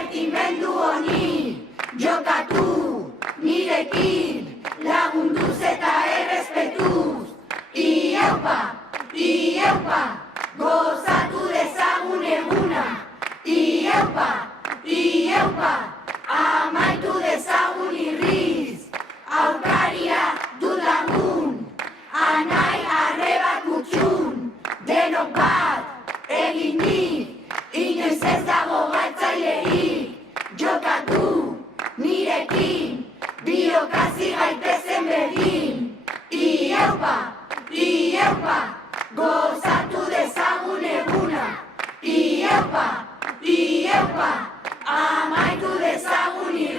divertimendu honi, jokatu nirekin, lagunduz eta errespetuz. Ieupa, gozatu dezagun eguna. Ieupa, amaitu dezagun irriz. Aurkaria dudagun, anai arrebak utxun, denok bat eginik, inoiz ez dago galtzailerik. Jokatu nirekin, biokasi gaitezen begin. Ieupa, gozatu dezagun eguna. Ieupa, amaitu dezagun irriz.